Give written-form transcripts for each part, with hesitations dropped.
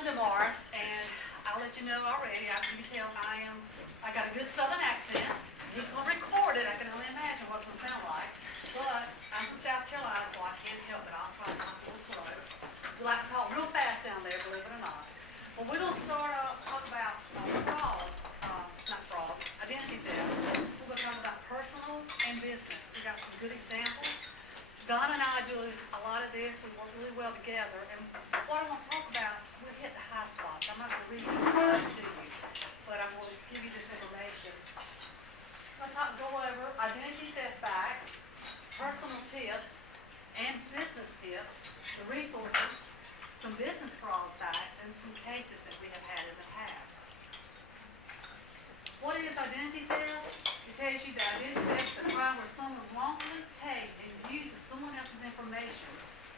Linda Morris, and I'll let you know already. You can tell I got a good Southern accent. He's going to record it. I can only imagine what it's going to sound like. But I'm from South Carolina, so I can't help it. I'll try to talk a little slow. We like to talk real fast down there, believe it or not. Well, we're going to start talk about identity theft. We're going to talk about personal and business. We got some good examples. Don and I do a lot of this. We work really well together. And what I want to talk about, we'll hit the high spots. I'm not going to read each slide to you, but I'm going to give you this information. I'm going to go over identity theft facts, personal tips, and business tips, the resources, some business fraud facts, and some cases that we have had in the past. What is identity theft? It tells you that identity theft is a crime where someone wrongfully takes and uses someone else's information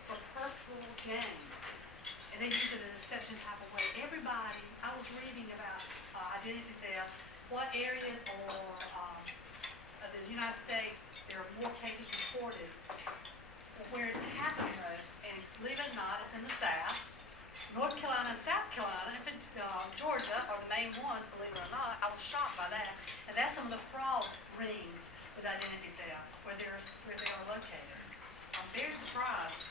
for personal gain. And they use it in a deception type of way. Everybody, I was reading about identity theft, what areas or the United States, there are more cases reported where it's happened most, and believe it or not, it's in the South. North Carolina and South Carolina, and Georgia are the main ones, believe it or not. I was shocked by that. And that's some of the fraud rings with identity theft, where they are located. I'm very surprised.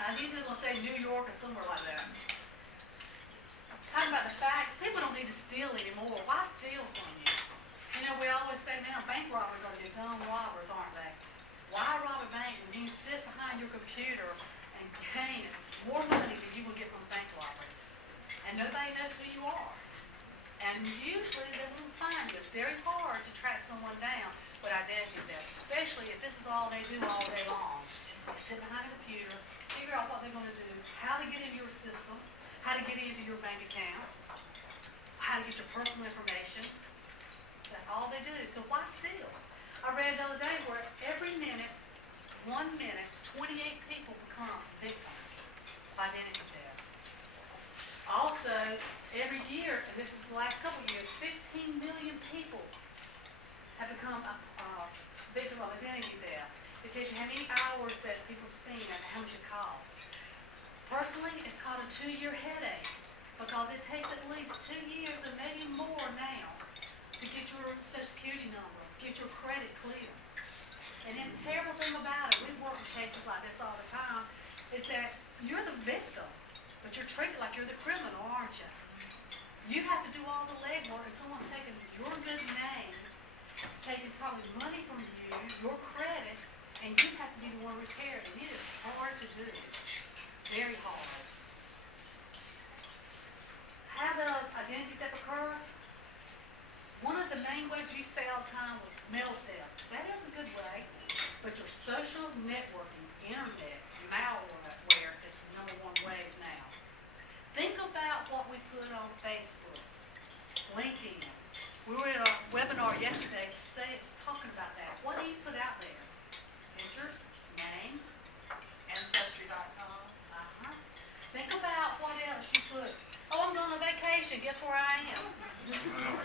I'm usually going to say New York or somewhere like that. Talking about the facts, people don't need to steal anymore. Why steal from you? You know, we always say now bank robbers are the dumb robbers, aren't they? Why rob a bank when you can sit behind your computer and gain more money than you will get from bank robbery? And nobody knows who you are. And usually they won't find you. It's very hard to track someone down with identity theft, especially if this is all they do all day long. They sit behind a computer, figure out what they're going to do, how to get into your system, how to get into your bank accounts, how to get your personal information. That's all they do. So why steal? I read the other day where every minute, 1 minute, 28 people become victims of identity theft. Also, every year, and this is the last couple of years, 15 million people have become a victim of identity theft. It tells you how many hours that people spend and how much it costs. Personally, it's called a 2-year headache because it takes at least 2 years and maybe more now to get your Social Security number, get your credit clear. And then the terrible thing about it, we work in cases like this all the time, is that you're the victim, but you're treated like you're the criminal, aren't you? You have to do all the legwork, and someone's taking your good name, taking probably money from you, your credit, and you have to be the one to repair it. It is hard to do. Very hard. How does identity theft occur? One of the main ways you say all the time was mail theft. That is a good way, but your social networking, internet, malware is the #1 ways now. Think about what we put on Facebook, LinkedIn. We were at a webinar yesterday talking about that. What do you put out there? Pictures, names, Ancestry.com. Think about what else you put. Oh, I'm going on vacation. Guess where I am?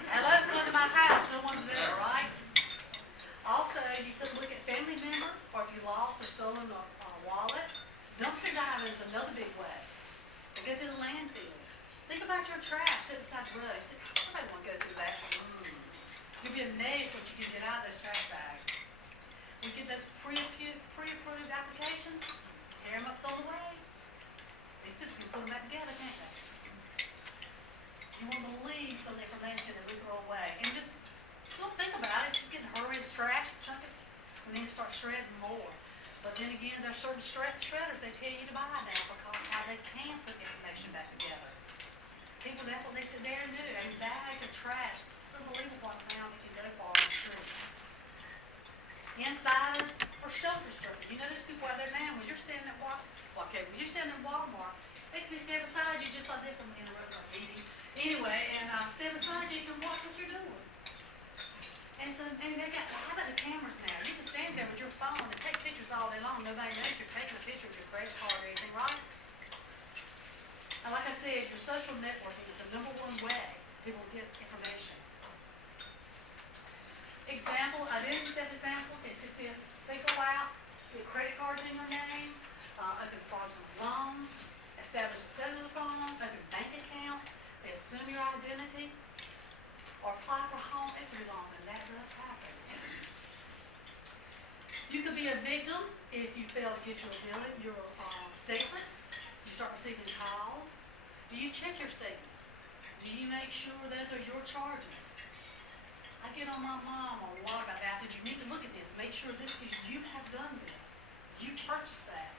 Hello, come to my house. No one's there, right? Also, you could look at family members, or if you lost or stolen a wallet. Dumpster diving is another big way. They go to the landfills. Think about your trash sitting beside the road. Somebody want to go through that. You'll be amazed what you can get out of those trash bags. We get those pre-approved applications, tear them up, throw them away. These people can put them back together, can't they? You won't believe some information that we throw away. And just don't think about it. Just get in a hurry, it's trash, chunk it, and then start shredding more. But then again, there's certain shredders they tell you to buy now because how they can put information back together. People, that's what they sit there and do. A bag of trash. It's unbelievable what amount they can go for on the street. Insiders or shelter strippers. You know there's people out there now when you're standing at Walmart, they can be standing beside you just like this. I'm interrupting our meeting. Anyway, and stand beside you, you can watch what you're doing. And so, and they got, how about the cameras now? You can stand there with your phone and take pictures all day long. Nobody knows you're taking a picture of your credit card or anything, right? And like I said, your social networking is the #1 way people get information. Example, identity theft example is if they go out, get credit cards in your name, open fraudulent loans, establish a cellular phone, open bank You could be a victim if you fail to get your statements. You start receiving calls. Do you check your statements? Do you make sure those are your charges? I get on my mom a lot about that. I said, you need to look at this. Make sure this is, you have done this. You purchased that.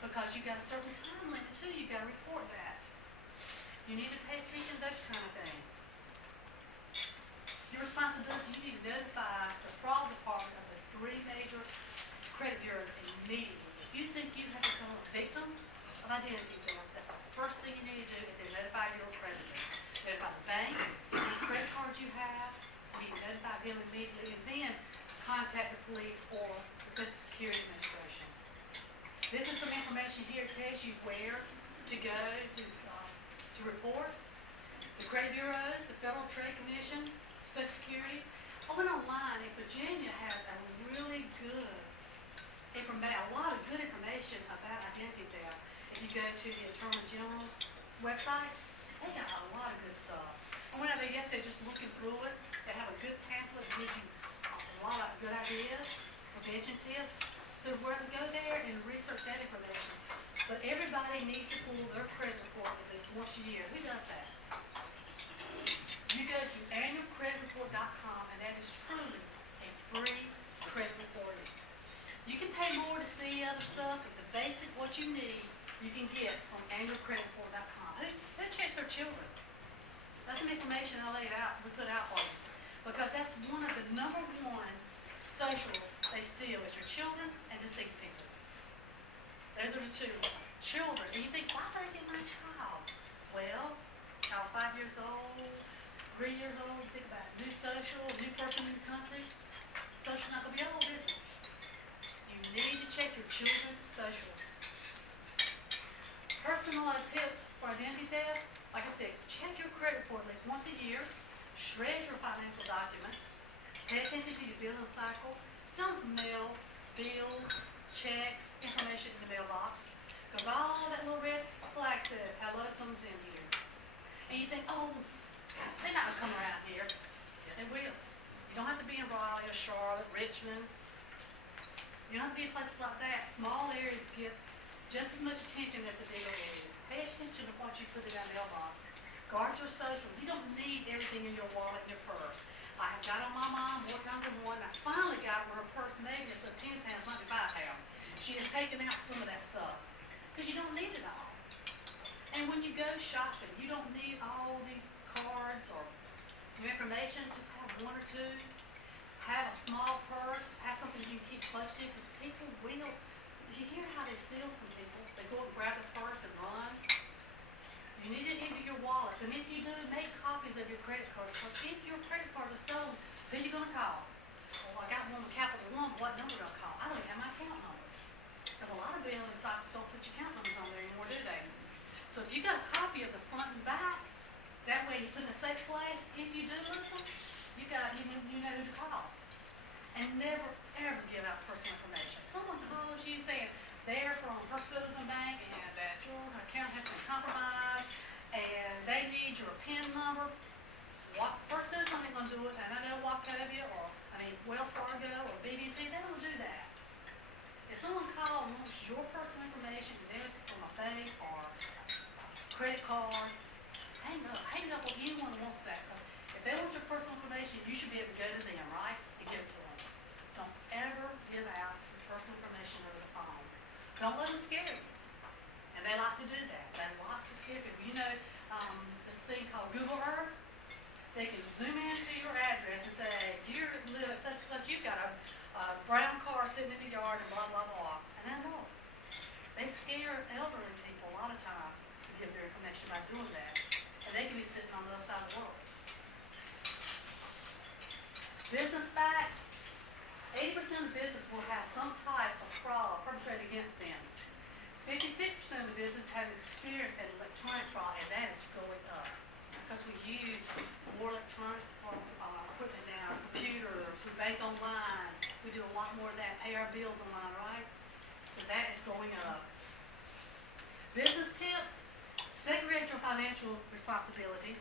Because you got a certain time limit too. You got to report that. You need to pay attention to those kind of things. Your responsibility, you need to notify the fraud department of the 3 major credit bureaus immediately. If you think you have become a victim of identity theft, that's the first thing you need to do is to notify your creditor. Notify the bank, any credit cards you have, you need to notify them immediately, and then contact the police or the Social Security Administration. This is some information here. It tells you where to go to report. The credit bureaus, the Federal Trade Commission, Social Security. I went online, and Virginia has a really good a lot of good information about identity theft. If you go to the Attorney General's website, they got a lot of good stuff. I went out there yesterday just looking through it. They have a good pamphlet that gives you a lot of good ideas, prevention tips. So we're going to go there and research that information. But everybody needs to pull their credit report at least once a year. Who does that? You go to annualcreditreport.com, and that is truly a free credit report. You can pay more to see other stuff, but the basic, what you need, you can get on annualcreditreport.com. Who checks their children? That's some information we put out for you. Because that's one of the number 1 socials they steal is your children and deceased people. Those are the 2. Children. And you think, why did I get my child? Well, child's 5 years old, 3 years old, think about it. New social, new person in the country. Social's not going to be all business. You need to check your children's socials. Personal tips for identity theft. Like I said, check your credit report at least once a year. Shred your financial documents. Pay attention to your billing cycle. Don't mail bills, checks, information in the mailbox. Because all that little red flag says, hello, someone's in here. And you think, oh, they're not going to come around here. Yeah, they will. You don't have to be in Raleigh or Charlotte, Richmond. You don't have to be in places like that. Small areas get just as much attention as the big areas. Pay attention to what you put in that mailbox. Guard your social. You don't need everything in your wallet and your purse. I have got on my mom more times than one. I finally got where her purse made it so 10 pounds, not 5 pounds. She has taken out some of that stuff. Because you don't need it all. And when you go shopping, you don't need all these cards or your information. Just have 1 or 2. Have a small purse. Have something you can keep close to, because people will. You hear how they steal from people. They go up and grab the purse and run. You need it into your wallets. And if you do, make copies of your credit cards. Because if your credit cards are stolen, who are you going to call? Well, I got one with Capital One, but what number do I call? I don't even have my account number. Because a lot of billing sites don't put your account numbers on there anymore, do they? So if you got a copy of the front and back, that way you put in a safe place. If you do lose them, you know who to call. And never, ever give out personal information. Someone calls you saying they're from First Citizen Bank and that your account has been compromised and they need your PIN number. First Citizen ain't going to do it, and I know Wachovia Wells Fargo or BB&T, they don't do that. If someone calls and wants your personal information from a bank or a credit card, hang up. Hang up on anyone who wants that. Because if they want your personal information, you should be able to go to them, right, and give it to them. Don't ever give out your personal information over the phone. Don't let them scare you. And they like to do that. They like to scare people. You know this thing called Google Earth? They can zoom into your address and say, you live at such and such, you've got a brown car sitting in the yard and blah, blah, blah. And they know. They scare elderly people a lot of times to give their information by doing that. And they can be sitting on the other side of the world. Business facts. 80% of business will have some type of fraud perpetrated against them. 56% of the business have experienced an electronic fraud, and that is going up. Because we use more electronic equipment now, computers, we bank online, we do a lot more of that, pay our bills online, right? So that is going up. Business tips, segregate your financial responsibilities.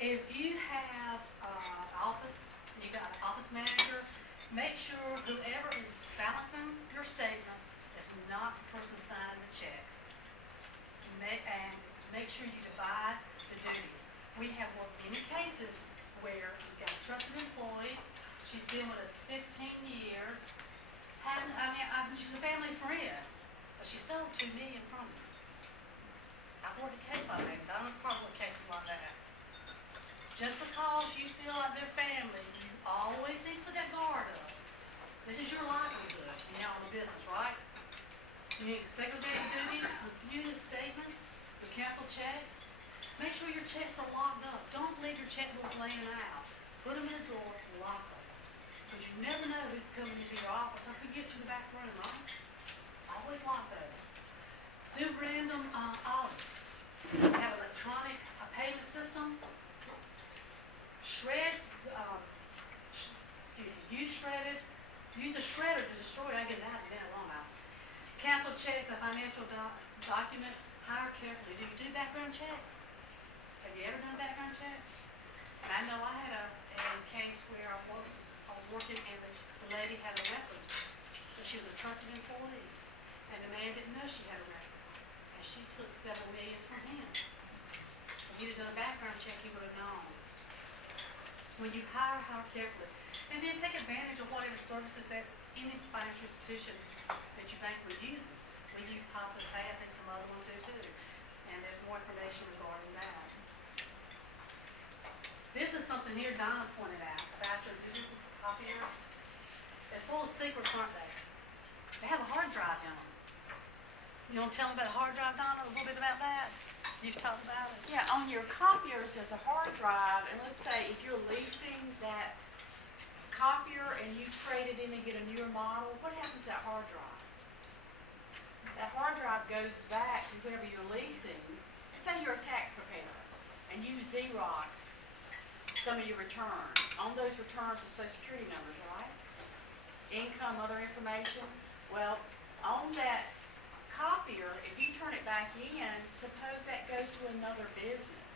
If you have an office, you've got an office manager, Make sure whoever is balancing your statements is not the person signing the checks. And make sure you divide the duties. We have worked many cases where we've got a trusted employee. She's been with us 15 years. She's a family friend, but she stole $2 million from me. I've worked a case like that. Donna's probably cases like that. Just because you feel like they're family, you always need to put that guard up. This is your livelihood, in the business, right? You need to segregate the duties, review the statements, the cancel checks. Make sure your checks are locked up. Don't leave your checkbooks laying out. Put them in a drawer, lock them. Because you never know who's coming into your office or could get to the back room, right? Always lock those. Do random audits. Have electronic payment system. Use a shredder to destroy it. I get that long out. Cancel checks and financial documents. Hire carefully. Do you do background checks? Have you ever done background checks? And I know I had a case where I was working and the lady had a record, but she was a trusted employee, and the man didn't know she had a record, and she took several millions from him. If he'd have done a background check, he would have known. When you hire carefully. And then take advantage of whatever services that any financial institution that your bank uses. We use Positive Pay, I think some other ones do too. And there's more information regarding that. This is something here Donna pointed out about your digital copiers. They're full of secrets, aren't they? They have a hard drive in them. You want to tell them about a hard drive, Donna, a little bit about that? You've talked about it? Yeah, on your copiers there's a hard drive, and let's say if you're leasing that copier and you trade it in and get a newer model, what happens to that hard drive? That hard drive goes back to whoever you're leasing. Say you're a tax preparer and you Xerox some of your returns. On those returns are Social Security numbers, right? Income, other information. Well, on that copier, if you turn it back in, suppose that goes to another business.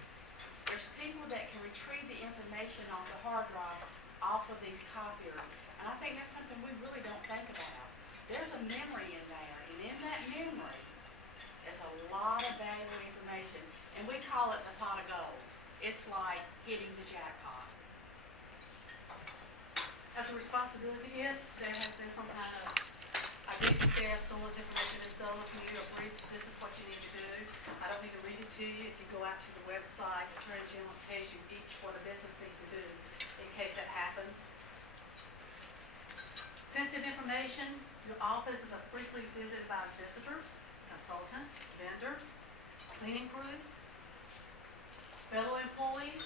There's people that can retrieve the information on the hard drive off of these copiers. And I think that's something we really don't think about. There's a memory in there, and in that memory is a lot of valuable information. And we call it the pot of gold. It's like hitting the jackpot. As a responsibility, there has been some kind of identity theft, someone's information is stolen from you, or breach, this is what you need to do. I don't need to read it to you. If you go out to the website, the Attorney General tells you each what a business needs to do in case that happens. Sensitive information, your office is frequently visited by visitors, consultants, vendors, cleaning crew, fellow employees.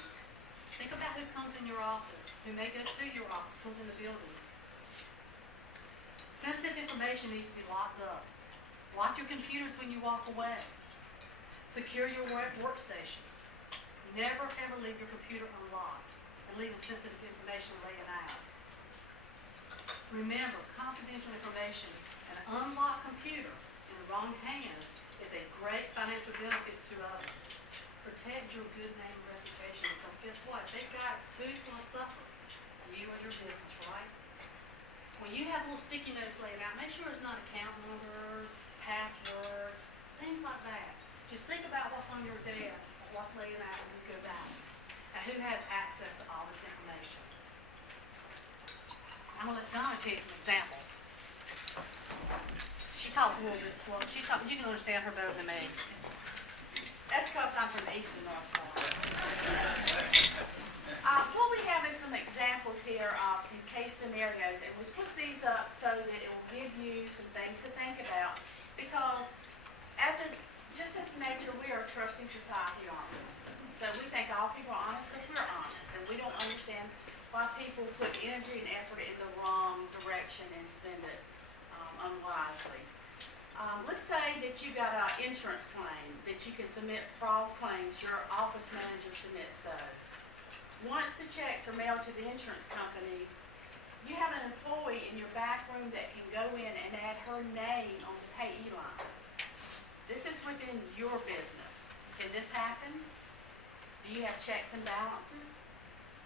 Think about who comes in your office, who may go to your office, comes in the building. Sensitive information needs to be locked up. Lock your computers when you walk away. Secure your workstation. Never ever leave your computer unlocked and leaving sensitive information laying out. Remember, confidential information, an unlocked computer in the wrong hands is a great financial benefit to others. Protect your good name and reputation, because guess what? If they've got it, who's going to suffer? You and your business, right? When you have little sticky notes laid out, make sure it's not account numbers, passwords, things like that. Just think about what's on your desk, what's laying out when you go back, and who has access to all this information. I'm going to let Donna tell you some examples. She talks a little bit slow. You can understand her better than me. That's because I'm from the eastern North Carolina. What we have is some examples here of some case scenarios, and we put these up so that it will give you some things to think about, because just as nature, we are a trusting society, aren't we? So we think all people are honest because we're honest, and we don't understand why people put energy and effort in the wrong direction and spend it unwisely. Let's say that you got an insurance claim that you can submit fraud claims. Your office manager submits those. Once the checks are mailed to the insurance companies, you have an employee in your back room that can go in and add her name on the payee line. This is within your business. Can this happen? Do you have checks and balances?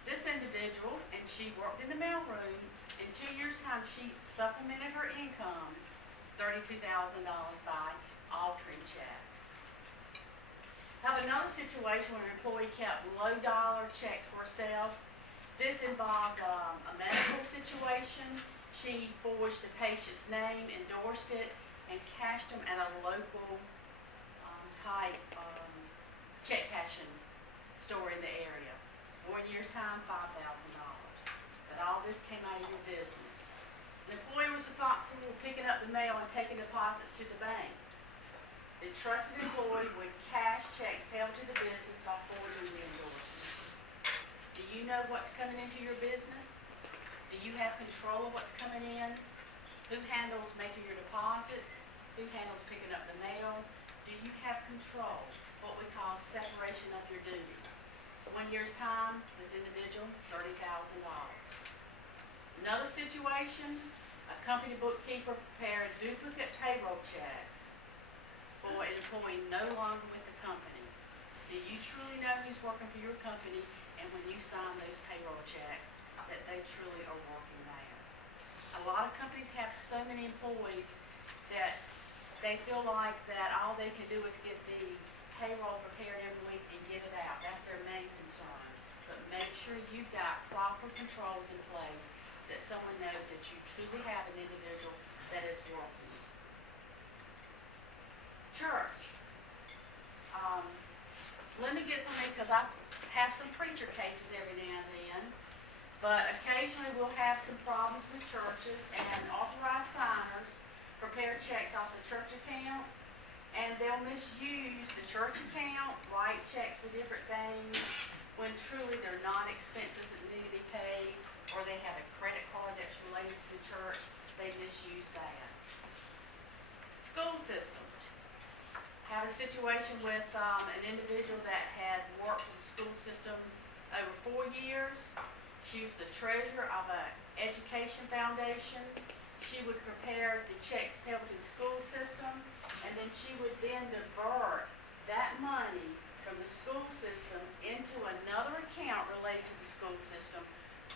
This individual, and she worked in the mailroom, In 2 years' time, she supplemented her income $32,000 by altering checks. Have another situation where an employee kept low-dollar checks for herself. This involved a medical situation. She forged the patient's name, endorsed it, and cashed them at a local type check cashing store in the area. 1 year's time, $5,000. But all this came out of your business. The employee was responsible for picking up the mail and taking deposits to the bank. The trusted employee would cash checks payable to the business by forwarding the endorsement. Do you know what's coming into your business? Do you have control of what's coming in? Who handles making your deposits? Who handles picking up the mail? Do you have control? What we call separation of your duties. 1 year's time, this individual, $30,000. Another situation, a company bookkeeper prepared duplicate payroll checks for an employee no longer with the company. Do you truly know who's working for your company, and when you sign those payroll checks, that they truly are working there? A lot of companies have so many employees that they feel like that all they can do is get the payroll prepared every week and get it out. That's their main concern. But make sure you've got proper controls in place, that someone knows that you truly have an individual that is working. Church. Linda gets on me because I have some preacher cases every now and then, but occasionally we'll have some problems with churches, and authorized signers prepare checks off the church account, and they'll misuse the church account, write checks for different things, when truly they're not expenses that need to be paid, or they have a credit card that's related to the church. They misuse that. School system. Had a situation with an individual that had worked for the school system over 4 years. She was the treasurer of an education foundation. She would prepare the checks payable to the school system, and then she would then divert that money from the school system into another account related to the school system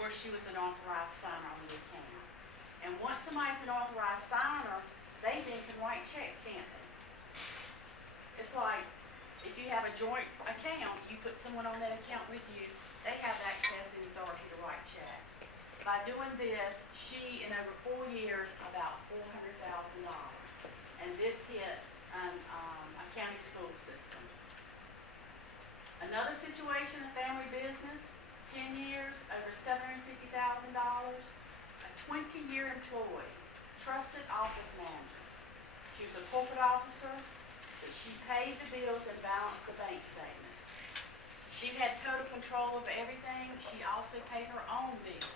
where she was an authorized signer on the account. And once somebody's an authorized signer, they then can write checks, can't they? It's like, if you have a joint account, you put someone on that account with you, they have access and authority to write checks. By doing this, she, in over 4 years, about $400,000. And this hit a county school system. Another situation, a family business, 10 years, over $750,000. A 20-year employee, trusted office manager. She was a corporate officer. She paid the bills and balanced the bank statements. She had total control of everything. She also paid her own bills,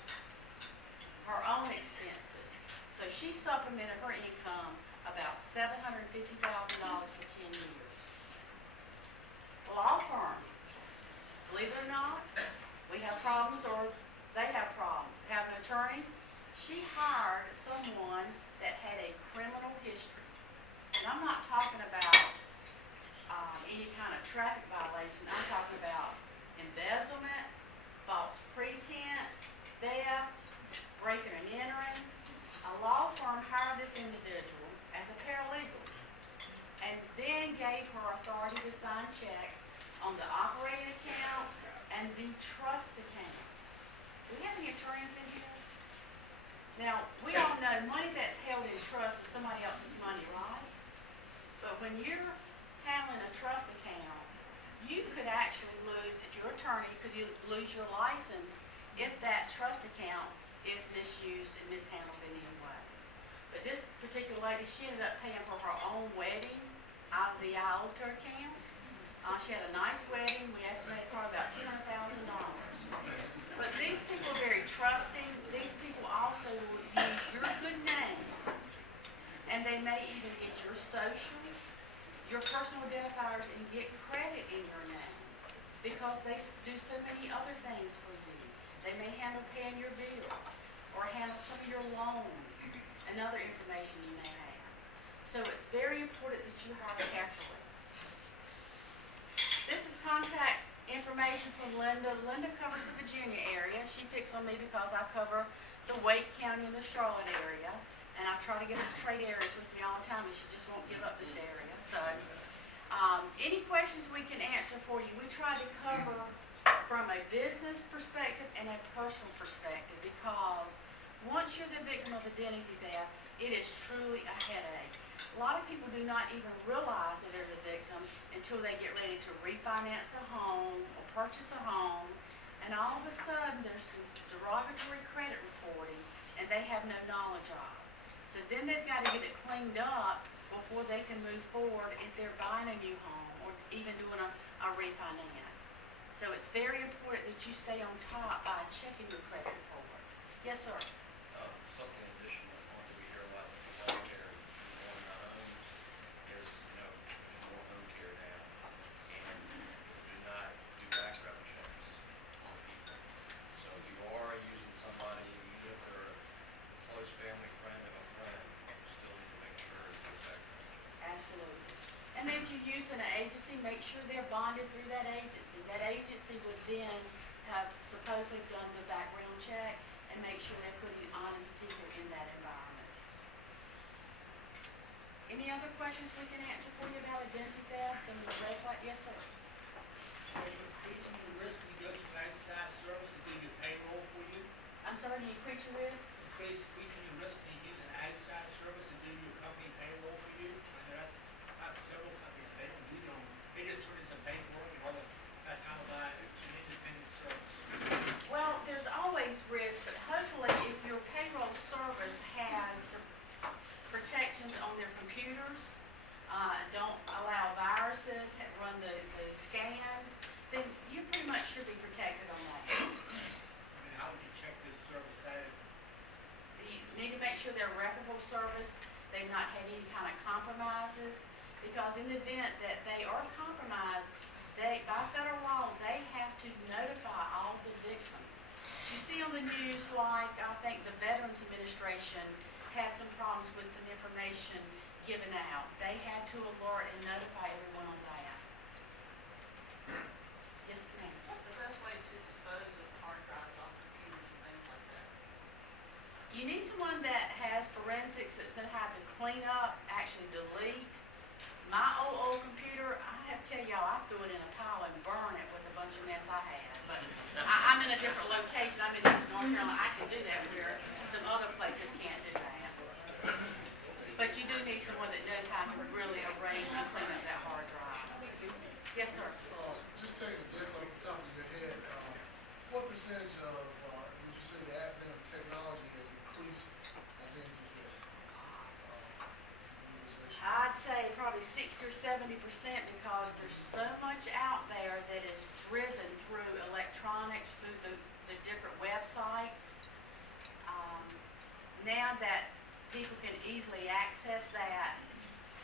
her own expenses. So she supplemented her income about $750,000 for 10 years. Law firm. Believe it or not, we have problems, or they have problems. Have an attorney. She hired someone that had a criminal history. And I'm not talking about any kind of traffic violation. I'm talking about embezzlement, false pretense, theft, breaking and entering. A law firm hired this individual as a paralegal and then gave her authority to sign checks on the operating account and the trust account. Do we have any attorneys in here? Now, we all know money that's held in trust is somebody else's money, right? But when you're handling a trust account, you could actually lose, if your attorney could lose your license if that trust account is misused and mishandled in any way. But this particular lady, she ended up paying for her own wedding out of the IOTA account. She had a nice wedding. We estimated probably about $200,000. But these people are very trusting. These people also will use your good name, and they may even get your social, your personal identifiers, and get credit in your name because they do so many other things for you. They may handle paying your bills or handle some of your loans and other information you may have. So it's very important that you hire carefully. This is contact information from Linda. Linda covers the Virginia area. She picks on me because I cover the Wake County and the Charlotte area, and I try to get her to trade areas with me all the time, and she just won't give up this area. So, any questions we can answer for you, we try to cover from a business perspective and a personal perspective, because once you're the victim of identity theft, it is truly a headache. A lot of people do not even realize that they're the victim until they get ready to refinance a home or purchase a home, and all of a sudden there's derogatory credit reporting and they have no knowledge of. So then they've got to get it cleaned up before they can move forward if they're buying a new home or even doing a refinance. So it's very important that you stay on top by checking your credit reports. Yes, sir. Something additional on that we hear a lot about care on the homes is, there's more home care now, and do not do background checks on people. So if you are using somebody, even if they're a close family friend of a friend, you still need to make sure it's a background check. Absolutely. And then if you're using an agency, make sure they're bonded through that agency. That agency would then have supposedly done the background check and make sure they're putting honest people in that environment. Any other questions we can answer for you about identity theft? Some of the red flag? Yes, sir. Are you increasing the risk when you go to an outside service to do your payroll for you? I'm sorry, do you increase your risk? Increasing your risk when you use an outside service to do your company payroll for you? I know that's several companies, they don't do their own. They just turn in some paperwork and all that. That's how that it's an independent service. Well, there's always risk, but hopefully if your payroll service has the protections on their computers, don't allow viruses, run the scans, then you pretty much should be protected on that. I mean, how would you check this service out? You need to make sure they're a reputable service, they've not had any kind of compromises, because in the event that they are compromised, by federal law, they have to notify all the victims. You see on the news, like I think the Veterans Administration had some problems with some information given out. They had to alert and notify everyone on that. Yes, ma'am. What's the best way to dispose of hard drives off computers and things like that? You need someone that has forensics that's going to have to clean up, actually delete. My old computer, I have to tell y'all, I threw it in a pile and burned it with a bunch of mess I had. But I'm in a different location. I'm in East North Carolina. I can do that where some other places can't do that. But you do need someone that knows how to really erase and clean up that hard drive. Yes, sir. Just take a guess off the top of your head. What percentage of, would you say the advent of technology has increased identity theft? I'd say probably 60 or 70% because there's so much out there that is driven through electronics, through the different websites. Now that people can easily access that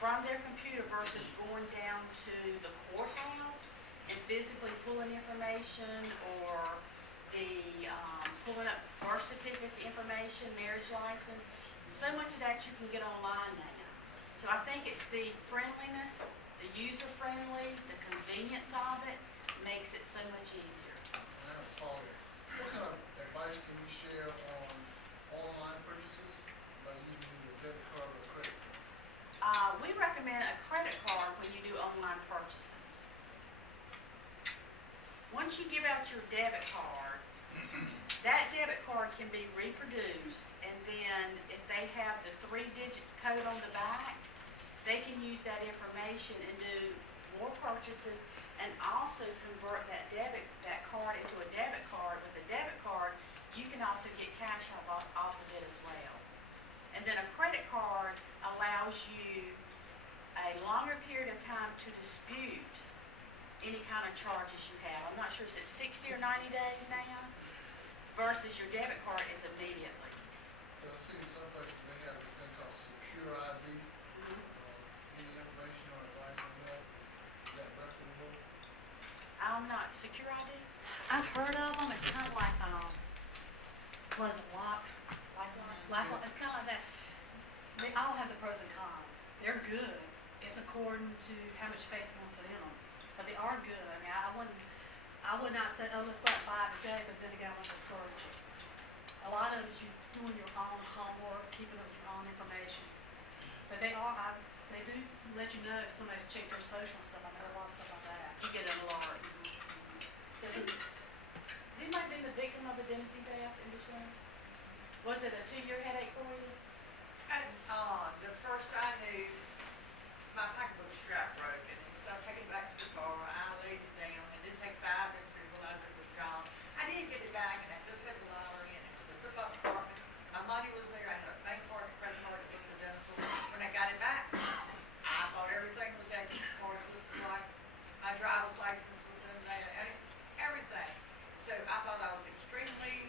from their computer versus going down to the courthouse and physically pulling information, or pulling up birth certificate information, marriage license. So much of that you can get online now. So I think it's the friendliness, the user-friendly, the convenience of it makes it so much easier. I have a follow-up. What kind of advice can you share on online purchases by using either a debit card or a credit card? We recommend a credit card when you do online purchases. Once you give out your debit card, that debit card can be reproduced, and then if they have the 3-digit code on the back, they can use that information and do more purchases, and also convert that card into a debit card. With a debit card, you can also get cash off of it as well. And then a credit card allows you a longer period of time to dispute any kind of charges you have. I'm not sure, is it 60 or 90 days now? Versus your debit card is immediately. But I see some places they have this thing called secure ID. Any information or advice on that? Is that reputable? I'm not, secure ID? I've heard of them. It's kind of like, was it lock? Lifeline? It's kind of like that. They all have the pros and cons. They're good. It's according to how much faith you want to put in them. But they are good. I mean, I would not say, oh, let's go out and buy it today, but then again, I want to discourage you. A lot of it is you doing your own homework, keeping up with your own information. But they do let you know if somebody's checked their social and stuff. I know a lot of stuff like that. You get an alert. Did anybody be the victim of identity theft in this room? Was it a 2-year headache for you? And, the first I knew, my pocketbook strap broke, and instead of taking it back to the car, I laid it down, and it didn't take 5 minutes to realize it was gone. I did get it back, and I just had the lottery in it, because it's a zip-up compartment. My money was there, I had a bank card, a credit card, it was identical. When I got it back, I thought everything was extra, the card looked like, my driver's license was in there, and everything. So I thought I was extremely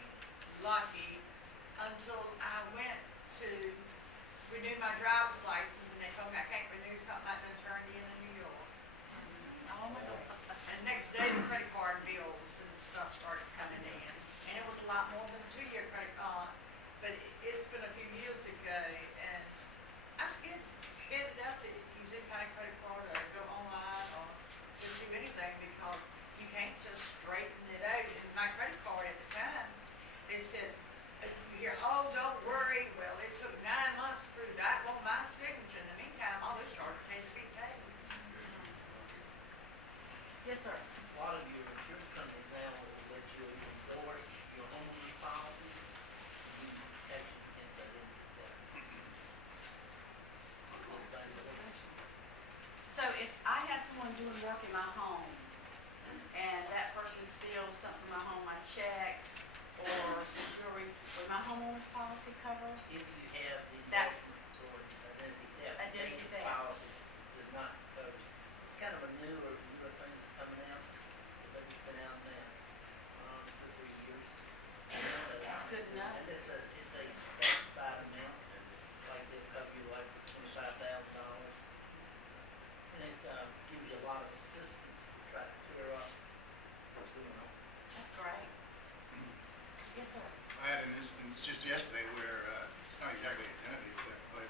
lucky until I went to renew my driver's license, and they told me I can't renew something I done turned in New York. Oh my God. And the next day, the credit card bills and stuff started coming in, and it was a lot more than a 2-year credit card, but it's been a few years ago, and I'm scared enough to use any kind of credit card or go online or just do anything, because you can't just straighten it out. And my credit card at the time, they said, you hear, oh, don't worry, well, it took 9 months to prove I want my signature. In the meantime, all those charges had to be paid. Yes, sir. A lot of your insurance companies now will let you endorse your homeowner's policy. You action against identity theft. So if I have someone doing work in my home, and that person steals something from my home, my checks, or some jewelry, would my homeowner's policy cover? If you have the That- endorsement for identity theft. Identity basic theft. policy does not cover. It's kind of a newer thing that's coming out. I think it's been out now, 2 or 3 years. That's good to know. And it's a specified amount, like they'll cover you like for $25,000. And it gives you a lot of assistance to try to clear up what's going on. That's great. Yes, sir. I had an instance just yesterday where it's not exactly identity theft, but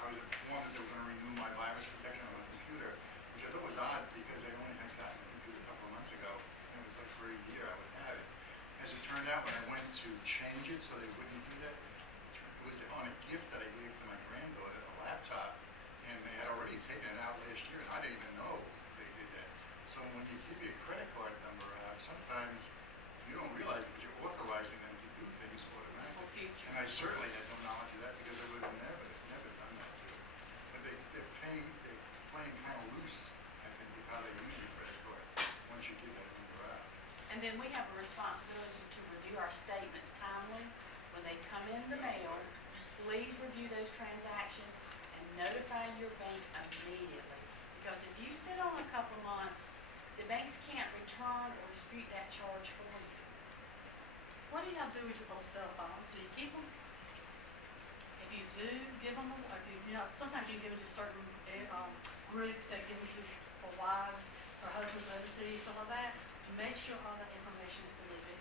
I was informed that they were going to renew my virus protection on my computer, which I thought was odd because I only had gotten the computer a couple of months ago, and it was like for a year I would have it. As it turned out, when I went to change it so they wouldn't do that, it was on a gift that I gave to my granddaughter, a laptop, and they had already taken it out last year, and I didn't even know they did that. So when you give your credit card number out, sometimes you don't realize that you're authorizing them to do things automatically. future. And I certainly had no knowledge of that because I would have never done that to them. But they're playing kind of loose, I think, with how they use your credit card once you give that number out. And then we have a responsibility to review our statements timely. When they come in the mail, please review those transactions and notify your bank immediately. Because if you sit on a couple months, the banks can't return or dispute that charge for you. What do y'all do with your old cell phones? Do you keep them? If you do, give them, sometimes you give them to certain groups that give them to for wives or husbands overseas, stuff like that. Make sure all that information is deleted.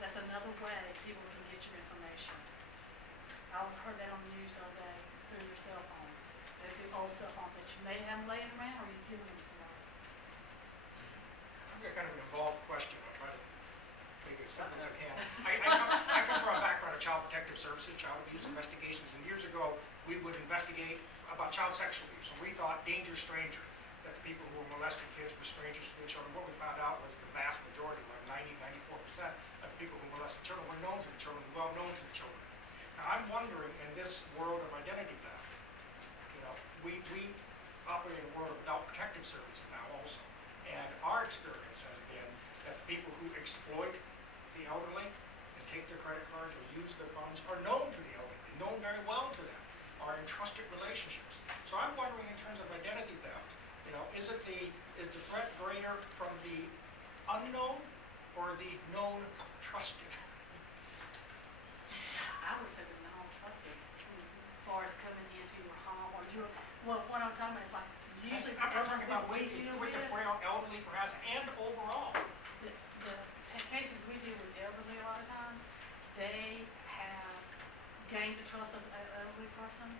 That's another way people can get your information. I heard that on the news the other day through your cell phones. They do old cell phones that you may have laying around or you're giving them to somebody. I've got kind of an involved question. I'll try to make it as simple as I can. I come from a background of child protective services, child abuse investigations, and years ago, we would investigate about child sexual abuse, and we thought danger stranger, that the people who were molesting kids were strangers to the children. What we found out was the vast majority, like 94% of the people who molested children were known to the children, well known to the children. Now, I'm wondering, in this world of identity theft, we operate in a world of adult protective services now also. And our experience has been that the people who exploit the elderly and take their credit cards or use their funds are known to the elderly, known very well to them, are in trusted relationships. So I'm wondering, in terms of identity theft, is the threat greater from the unknown or the known trusted? I would say the non-trusted, as far as coming into your home or what I'm talking about is like usually. I'm not talking about we with deal the with frail elderly perhaps and overall. the cases we deal with elderly a lot of times, they have gained the trust of an elderly person.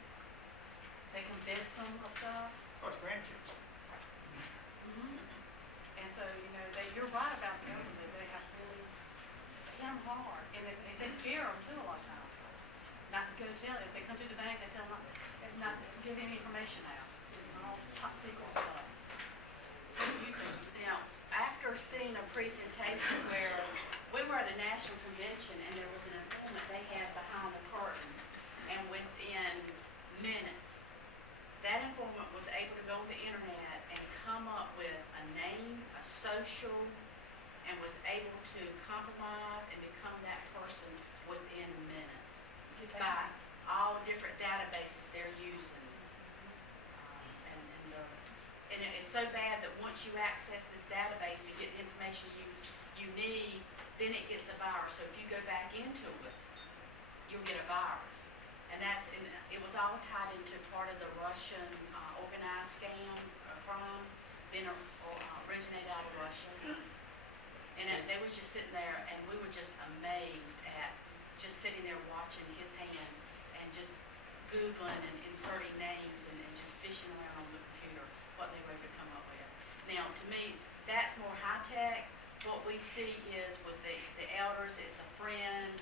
They convince them of stuff. Of course, grandkids. And so, you're right about the elderly. They have really hit them hard. And they scare them too a lot. give any information out. It's all top secret stuff. Now, after seeing a presentation where we were at a national convention and there was an informant they had behind the curtain, and within minutes, that informant was able to go on the internet and come up with a name, a social, and was able to compromise and become that person within minutes by all different databases they're using. And it's so bad that once you access this database to get the information you need, then it gets a virus. So if you go back into it, you'll get a virus. And it was all tied into part of the Russian organized scam crime, originated out of Russia. And they was just sitting there, and we were just amazed at just sitting there watching his hands and just Googling and inserting names and just fishing around on the computer what they were able to come up with. Now, to me, that's more high-tech. What we see is with the elders, it's a friend,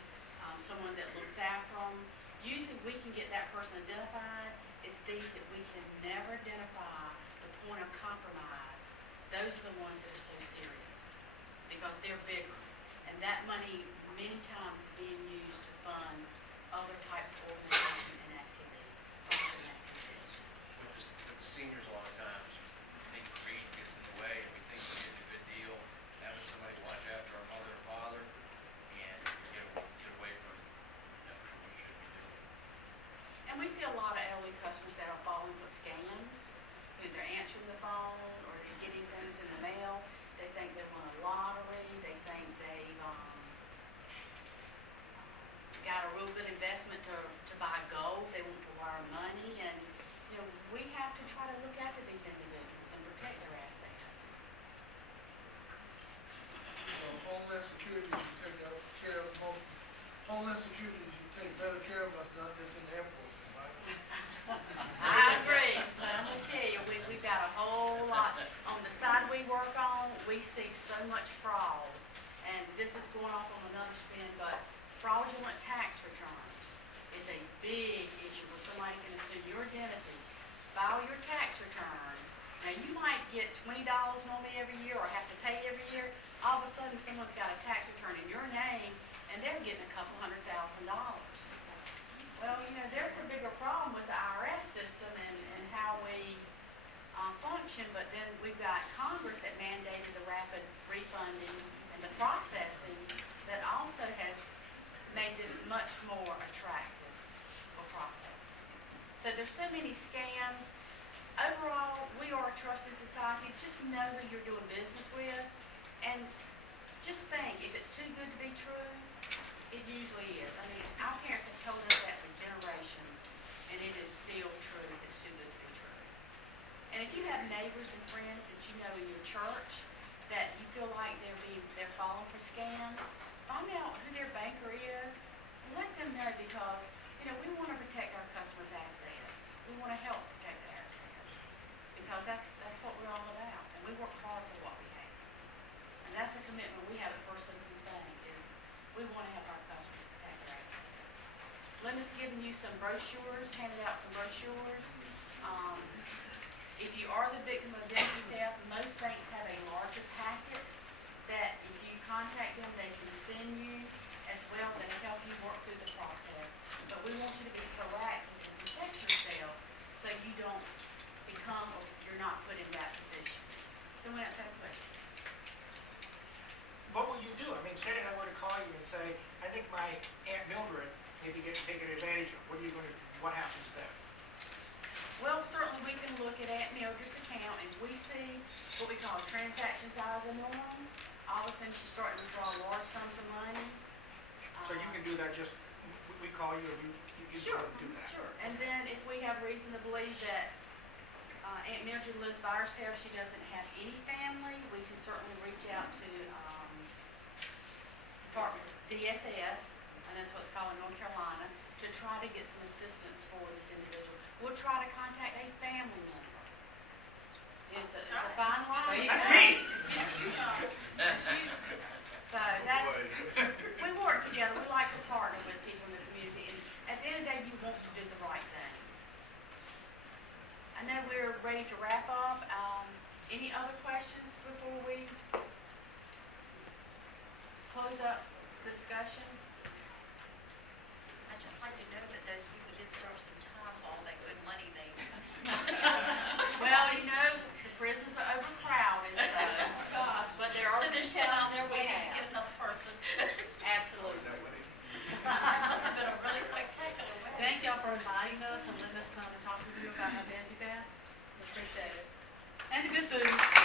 someone that looks after them. Usually we can get that person identified. It's these that we can never identify the point of compromise. Those are the ones that are so serious because they're bigger. And that money many times is being used to fund other types of organization and activity. With the seniors, a lot of times, I think greed gets in the way, and we think we're getting a good deal, having somebody watch after our mother or father, and get away from what we should be doing. And we see a lot of elderly customers that are falling for scams. When they're answering the phone or they're getting things in the mail, they think they won a lottery, they think they've got a real good investment to buy gold, they want to wire money, and we have to try to look after these individuals and protect their assets. So Homeland Security, you take care of most, Homeland Security, you take better care of us than this in airports, right? I agree, but I'm gonna tell you, we've got a whole lot, on the side we work on, we see so much fraud, and this is going off on another spin, but fraudulent tax returns is a big issue where somebody can assume your identity, file your tax return. Now you might get $20 normally every year or have to pay every year. All of a sudden someone's got a tax return in your name and they're getting a couple $100,000. Well, there's a bigger problem with the IRS system and how we function, but then we've got Congress that mandated the rapid refunding and the processing that also has made this much more attractive for processing. So there's so many scams. Overall, we are a trusted society. Just know who you're doing business with, and just think, if it's too good to be true, it usually is. I mean, our parents have told us that for generations, and it is still true. It's too good to be true. And if you have neighbors and friends that you know in your church that you feel like they're falling for scams, find out who their banker is and let them know, because we want to protect our customers' assets. We want to help protect their assets because that's what we're all about, and we work hard for what we have. And that's a commitment we have at First Citizens Bank, is we want to help our customers protect their assets. Linda's given you some brochures, handed out some brochures. If you are the victim of identity theft, most banks have a larger packet that if you contact them, they can send you as well to help you work through the process. But we want you to be proactive and protect yourself so you don't become or you're not put in that position. Someone else have a question? What will you do? I mean, say I were to call you and say, I think my Aunt Mildred may be getting taken advantage of. What happens then? Well, certainly we can look at Aunt Mildred's account, and if we see what we call transactions out of the norm, all of a sudden she's starting to withdraw large sums of money. So you can do that, just, we call you and you Sure, do that? sure. And then if we have reason to believe that Aunt Mildred lives by herself, she doesn't have any family, we can certainly reach out to DSS, and that's what's called in North Carolina, to try to get some assistance for this individual. We'll try to contact a family member. It's a fine line. That's me! So that's, we work together. We like to partner with people in the community. And at the end of the day, you want to do the right thing. ready to wrap up. Any other questions before we close up the discussion? I'd just like to know that those people did serve some time for all that good money they. Well, you know, the prisons are overcrowded, so, but there are So they're some still out times there we waiting to have. get another person. Absolutely. It must have been a really spectacular wedding. Thank y'all for inviting us and letting us come and talk with you about how bad you got. We appreciate it. And the good food.